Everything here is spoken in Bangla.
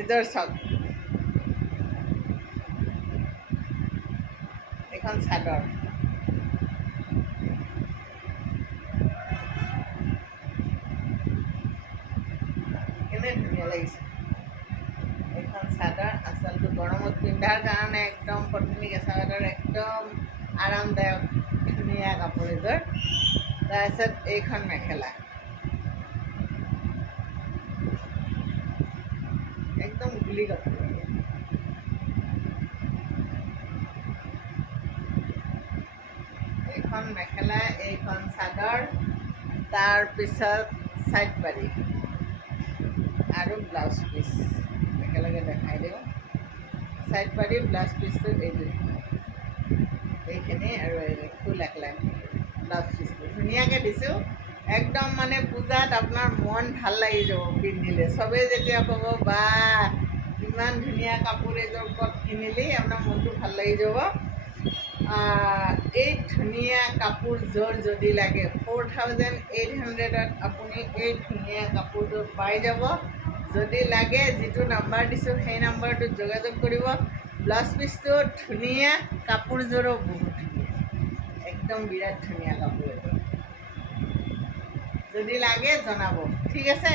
এইযোৰ চাওক এইখন চাদৰ কেনে ধুনীয়া লাগিছে। এইখন চাদৰ গৰমত পিন্ধাৰ কাৰণে একদম কেঁচা চাদৰ একদম আৰামদায়ক ধুনীয়া কাপোৰ এযোৰ তাৰপিছত এইখন মেখেলা একদম গুলি কাপোৰ এইখন মেখেলা, এইখন চাদৰ তাৰপিছত চাইড পাৰি আৰু ব্লাউজ পিচ একেলগে দেখাই দিওঁ। চাইড পাৰি ব্লাউজ পিচটো এইটো এইখিনি আৰু ফুল একলাই ব্লাউজ পিচটো ধুনীয়াকৈ দিছোঁ। একদম মানে পূজাত আপোনাৰ মন ভালো লাগি যাব পিন্ধিলে। চবেই যেতিয়া ক'ব বা ইমান ধুনীয়া কাপোৰ এযোৰ ক'ত কিনিলি আপোনাৰ মনটো ভালো লাগি যাব। এই ধুনীয়া কাপোৰযোৰ যদি লাগে ফ'ৰ থাউজেণ্ড এইট হাণ্ড্ৰেডত আপুনি এই ধুনীয়া কাপোৰযোৰ পাই যাব। যদি লাগে, যিটো নাম্বাৰ দিছোঁ, সেই নাম্বাৰটোত যোগাযোগ কৰিব। ব্লাউজ পিচটো ধুনীয়া কাপোৰযোৰো বহুত ধুনীয়া। একদম বিৰাট ধুনীয়া কাপোৰ। যদি লাগে, জনাব। ঠিক আছে?